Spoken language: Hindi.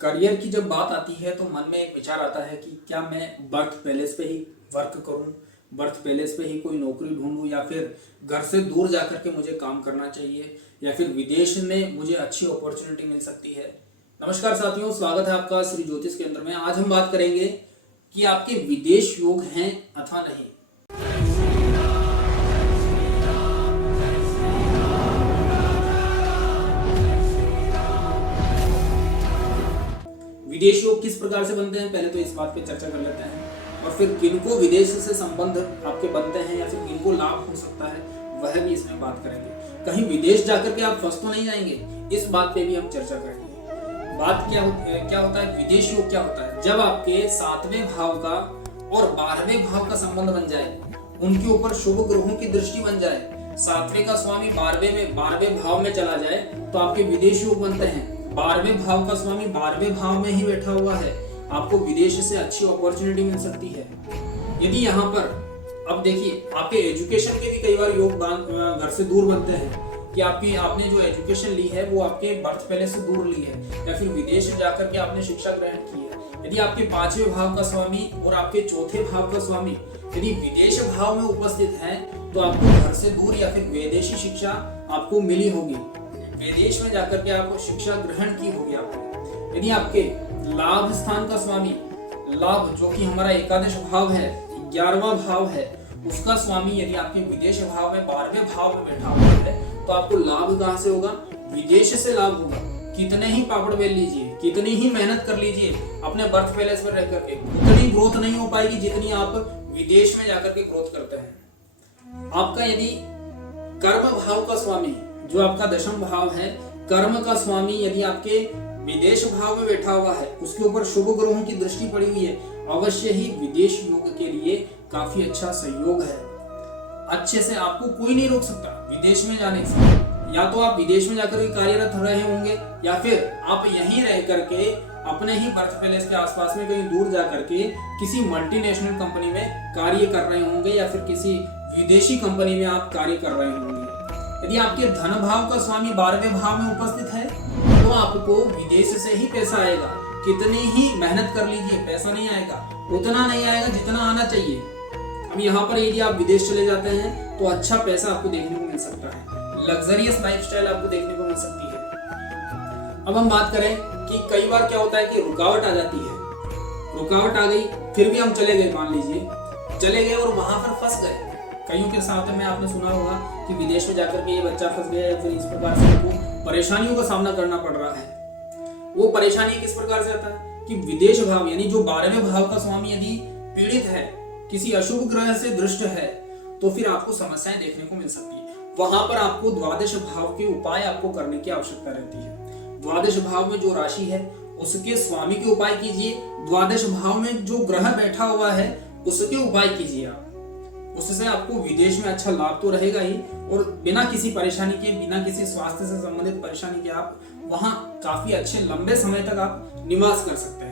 करियर की जब बात आती है तो मन में एक विचार आता है कि क्या मैं बर्थ पैलेस पे ही वर्क करूं, बर्थ पैलेस पे ही कोई नौकरी ढूंढूं, या फिर घर से दूर जाकर के मुझे काम करना चाहिए, या फिर विदेश में मुझे अच्छी अपॉर्चुनिटी मिल सकती है। नमस्कार साथियों, स्वागत है आपका श्री ज्योतिष केंद्र में। आज हम बात करेंगे कि आपके विदेश योग हैं अथवा नहीं। विदेश योग किस प्रकार से बनते हैं, पहले तो इस बात पे चर्चा कर लेते हैं, और फिर किनको विदेश से संबंध आपके बनते हैं या फिर किनको लाभ हो सकता है वह भी इसमें बात करेंगे। कहीं विदेश जाकर के आप फंस तो नहीं जाएंगे, इस बात पे भी हम चर्चा करेंगे। बात क्या होता है विदेश योग क्या होता है? जब आपके 7वें भाव का और 12वें भाव का संबंध बन जाए, उनके ऊपर शुभ ग्रहों की दृष्टि बन जाए, 7वें का स्वामी 12वें भाव में चला जाए तो आपके विदेश योग बनते हैं। 12वें भाव का स्वामी 12वें भाव में ही बैठा हुआ है, आपको विदेश से अच्छी अपॉर्चुनिटी मिल सकती है। यदि यहाँ पर अब देखिए, आपके एजुकेशन के भी कई बार योगदान घर से दूर बनते हैं कि आपने जो एजुकेशन ली है वो आपके बर्थ पैलेस से दूर ली है, या फिर विदेश जाकर के आपने शिक्षा ग्रहण की है। यदि आपके 5वें भाव का स्वामी और आपके 4थे भाव का स्वामी यदि विदेश भाव में उपस्थित है तो आपको घर से दूर या फिर विदेशी शिक्षा आपको मिली होगी, विदेश में जाकर के आपको शिक्षा ग्रहण की होगी आपको। यदि आपके लाभ स्थान का स्वामी, लाभ जो कि हमारा एकादश भाव है, 11वां भाव है, उसका स्वामी यदि आपके विदेश भाव में 12वें भाव में बैठा हुआ है तो आपको लाभ कहां से होगा? विदेश से लाभ होगा। कितने ही पापड़ बेल लीजिए, कितनी ही मेहनत कर लीजिए अपने बर्थ पैलेस में रह करके, उतनी ग्रोथ नहीं हो पाएगी जितनी आप विदेश में जाकर के ग्रोथ करते हैं। आपका यदि कर्म भाव का स्वामी, जो आपका 10वां भाव है, कर्म का स्वामी यदि आपके विदेश भाव में बैठा हुआ है, उसके ऊपर शुभ ग्रहों की दृष्टि पड़ी हुई है, अवश्य ही विदेश योग के लिए काफी अच्छा सहयोग है। अच्छे से आपको कोई नहीं रोक सकता विदेश में जाने से। या तो आप विदेश में जाकर के कार्यरत रहे होंगे, या फिर आप यहीं रह करके अपने ही बर्थ पैलेस के आसपास में कहीं दूर जाकर के किसी मल्टीनेशनल कंपनी में कार्य कर रहे होंगे, या फिर किसी विदेशी कंपनी में आप कार्य कर रहे होंगे। यदि आपके धन भाव का स्वामी 12वें भाव में उपस्थित है तो आपको विदेश से ही पैसा आएगा। कितनी ही मेहनत कर लीजिए, पैसा नहीं आएगा, उतना नहीं आएगा जितना आना चाहिए। अब यहाँ पर यदि आप विदेश चले जाते हैं तो अच्छा पैसा आपको देखने को मिल सकता है, लग्जरियस लाइफस्टाइल आपको देखने को मिल सकती है। अब हम बात करें कि कई बार क्या होता है कि रुकावट आ जाती है, रुकावट आ गई, फिर भी हम चले गए, मान लीजिए चले गए और वहां पर फंस गए। कईयों के साथ में आपने सुना होगा कि विदेश में जाकर के ये बच्चा फंस गया, या फिर इस प्रकार से आपको परेशानियों का सामना करना पड़ रहा है। वो परेशानी किस प्रकार से आता है कि विदेश भाव यानी जो 12वें भाव का स्वामी यदि पीड़ित है, किसी अशुभ ग्रह से दृष्ट है, तो फिर आपको समस्याएं देखने को मिल सकती है। वहां पर आपको द्वादश भाव के उपाय आपको करने की आवश्यकता रहती है। द्वादश भाव में जो राशि है उसके स्वामी के उपाय कीजिए, द्वादश भाव में जो ग्रह बैठा हुआ है उसके उपाय कीजिए आप। उससे आपको विदेश में अच्छा लाभ तो रहेगा ही, और बिना किसी परेशानी के, बिना किसी स्वास्थ्य से संबंधित परेशानी के आप वहां काफी अच्छे लंबे समय तक आप निवास कर सकते हैं।